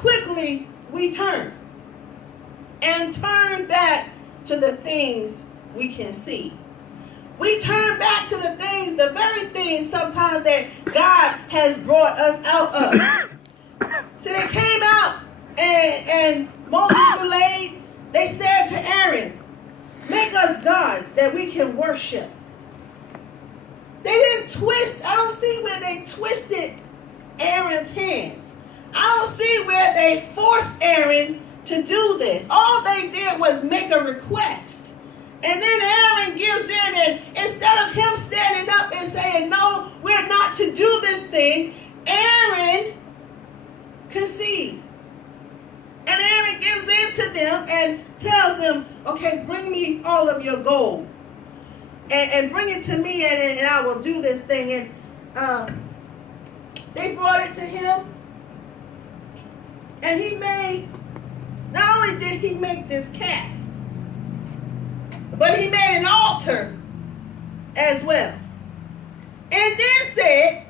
quickly we turn and turn back to the things we can see. We turn back to the things, the very things sometimes that God has brought us out of. So they came out and Moses delayed. They said to Aaron, make us gods that we can worship. They didn't twist. I don't see where they twisted Aaron's hands. I don't see where they forced Aaron to do this. All they did was make a request. And then Aaron gives in, and instead of him standing up and saying, no, we're not to do this thing, Aaron concedes. And Aaron gives in to them and tells them, okay, bring me all of your gold. And bring it to me, and I will do this thing. And they brought it to him. And he made, not only did he make this calf, but he made an altar as well. And then said,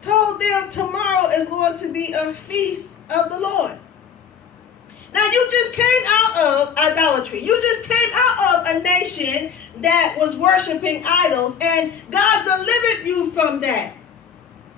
told them tomorrow is going to be a feast of the Lord. Now you just came out of idolatry. You just came out of a nation that was worshiping idols, and God delivered you from that.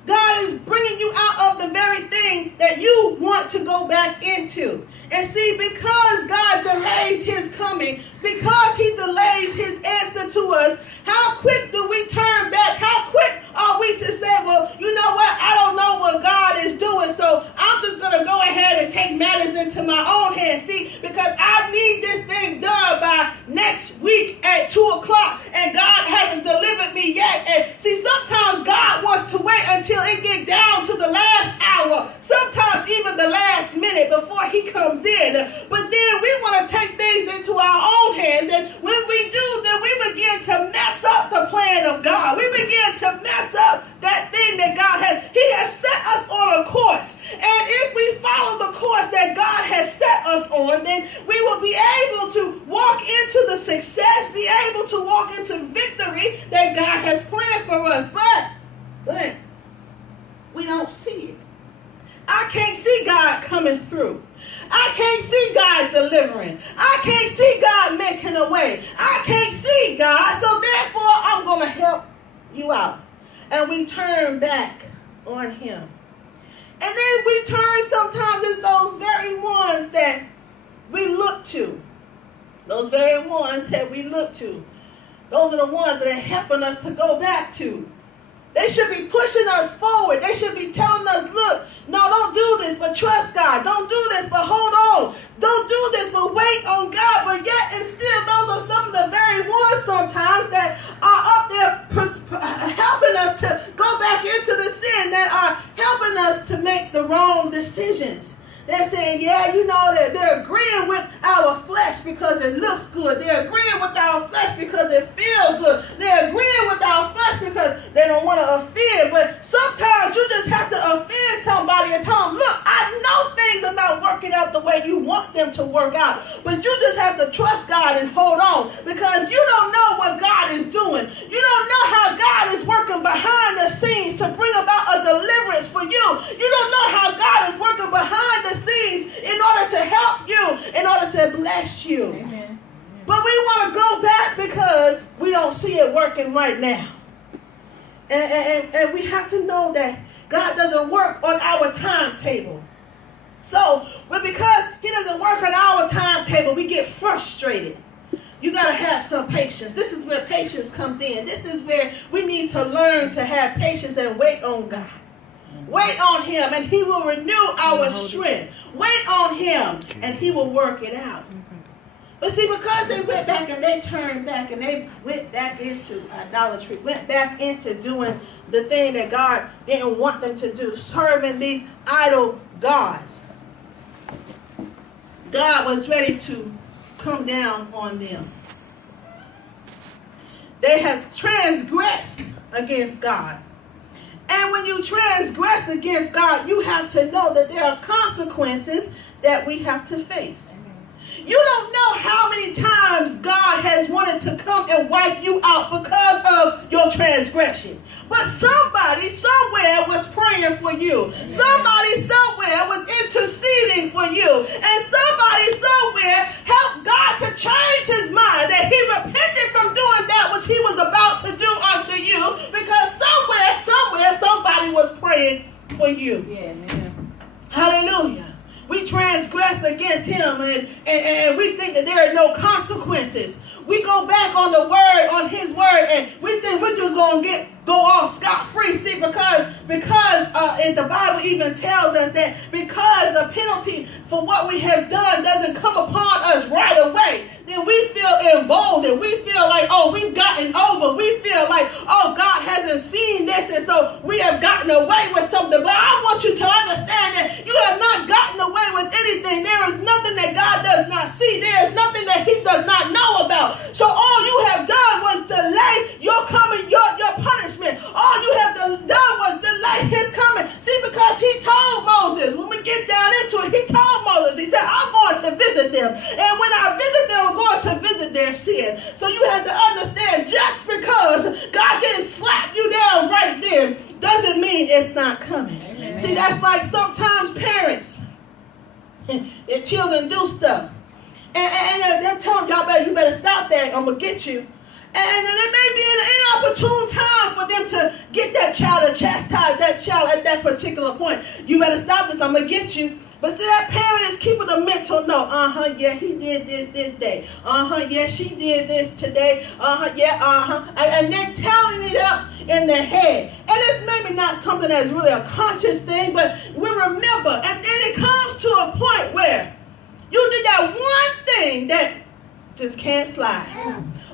God is bringing you out of the very thing that you want to go back into. And see, because God delays his coming, because he delays his answer to us, how quick do we turn back? How quick are we to say, well, you know what? I don't know what God is doing, so I'm just going to go ahead and take matters into my own hands. See, because I need this thing done by next week at 2 o'clock, and God hasn't delivered me yet. And see, sometimes God wants to wait until it gets down to the last hour, sometimes even the last minute before he comes in. But then we want to take things into our own hands, and when we do, then we begin to mess up the plan of God. We begin to mess up that thing that God has. He has set us on a course. And if we follow the course that God has set us on, then we will be able to walk into the success, be able to walk into victory that God has planned for us. But we don't see it. I can't see God coming through. I can't see God delivering. I can't see God making a way. I can't see God, so therefore I'm going to help you out. And we turn back on him. And then we turn sometimes as those very ones that we look to. Those very ones that we look to. Those are the ones that are helping us to go back to. They should be pushing us forward. They should be telling us, look, no, don't do this, but trust God. Don't do this, but hold on. Don't do this, but wait on God. But yet and still, those are some of the very ones sometimes that are up there helping us to go back into the sin, that are helping us to make the wrong decisions. They're saying, yeah, you know, that they're agreeing with our flesh because it looks good. They're agreeing with our flesh because it feels good. They're agreeing with our flesh because they don't want to offend. But sometimes you just have to offend somebody and tell them, look, I know things are not working out the way you want them to work out. But you just have to trust God and hold on, because you don't know what God is doing. You don't know how God is working behind the scenes to bring about a deliverance for you. You don't know how God is working behind the scenes in order to help you, in order to bless you. Amen. But we want to go back because we don't see it working right now. And we have to know that God doesn't work on our timetable. So, but because he doesn't work on our timetable, we get frustrated. You got to have some patience. This is where patience comes in. This is where we need to learn to have patience and wait on God. Wait on him and he will renew our strength. Wait on him and he will work it out. But see, because they went back and they turned back and they went back into idolatry, went back into doing the thing that God didn't want them to do, serving these idol gods, God was ready to come down on them. They have transgressed against God. And when you transgress against God, you have to know that there are consequences that we have to face. You don't know how many times God has wanted to come and wipe you out because of your transgression. But somebody somewhere was praying for you. Amen. Somebody somewhere was interceding for you. And somebody somewhere helped God to change his mind, that he repented from doing that which he was about to do unto you, because somewhere somebody was praying for you. Yeah, man. Hallelujah. We transgress against him and we think that there are no consequences. We go back on the word, on his word, and we think we're just going to go off scot-free. See, because and the Bible even tells us that because the penalty for what we have done doesn't come upon us right away, then we feel emboldened. We feel like, oh, we've gotten over. We feel like, oh, God hasn't seen this, and so we have gotten away with something. But I want you to understand that you have not gotten away with anything. There is nothing that God does not see. There is nothing that he does not know about. So all you have done was delay your coming, your punishment. All you have done was delay his coming. See, because he told Moses, when we get down into it, he told Moses, he said, I'm going to visit them. And when I visit them, I'm going to visit their sin. So you have to understand, just because God didn't slap you down right there doesn't mean it's not coming. Amen. See, that's like sometimes parents, their children do stuff. And they're telling y'all, you better stop that, I'm going to get you. And it may be an inopportune time for them to get that child or chastise that child at that particular point. You better stop this, I'm going to get you. But see, that parent is keeping a mental note. Yeah, he did this day. Yeah, she did this today. And they're telling it up in their head. And it's maybe not something that's really a conscious thing, but we remember. And then it comes to a point where you did that one thing that just can't slide.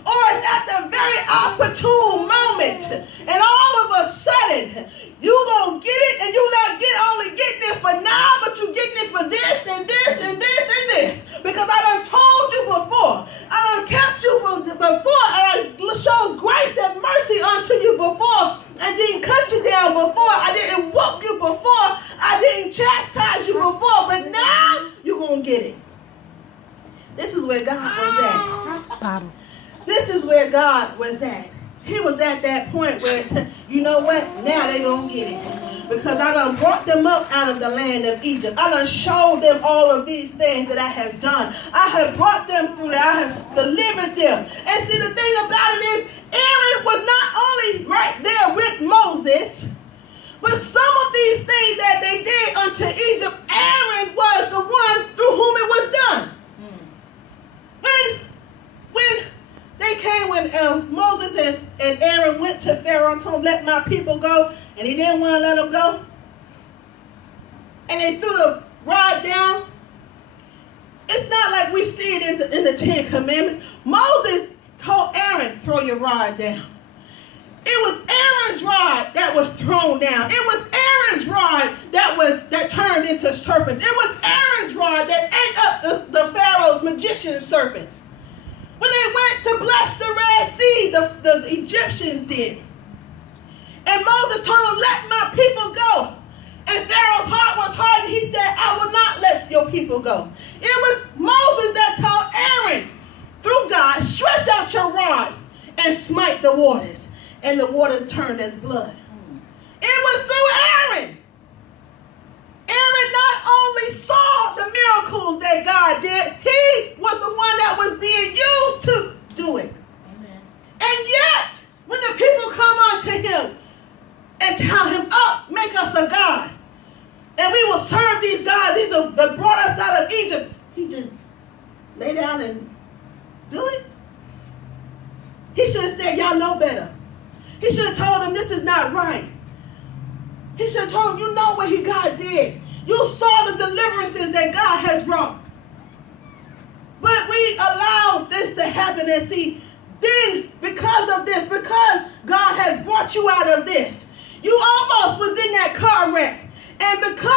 Or it's at the very opportune moment. And all of a sudden, you going to get it, and you're not only getting it for now, but you're getting it for this and this and this and this. Because I done told you before. I done kept you before. And I showed grace and mercy unto you before. I didn't cut you down before. I didn't whoop you before. I didn't chastise you before. But now, you're going to get it. This is where God was at. This is where God was at. He was at that point where, you know what? Now they're going to get it. Because I done brought them up out of the land of Egypt. I done showed them all of these things that I have done. I have brought them through that. I have delivered them. And see, the thing about it is, Aaron was not only right there with Moses, but some of these things that they did unto Egypt, Aaron was the one through whom it was done. When they came, when Moses and Aaron went to Pharaoh and told him, let my people go, and he didn't want to let them go, and they threw the rod down, it's not like we see it in the Ten Commandments. Moses told Aaron, throw your rod down. It was Aaron's rod that was thrown down. It was Aaron's rod that turned into serpents. It was Aaron's rod that ate up the Pharaoh's magician serpents. When they went to bless the Red Sea, the Egyptians did. And Moses told them, let my people go. And Pharaoh's heart was hardened. He said, I will not let your people go. It was Moses that told Aaron, through God, stretch out your rod and smite the waters. And the waters turned as blood. It was through Aaron. Aaron not only saw the miracles that God did, he was the one that was being used to do it. Amen. And yet, when the people come unto him and tell him, up, make us a god, and we will serve these gods that brought us out of Egypt, he just lay down and do it. He should have said, y'all know better. He should have told them this is not right. He should have told them, you know what God did. You saw the deliverances that God has brought. But we allowed this to happen, and see, then because of this, because God has brought you out of this, you almost was in that car wreck. And because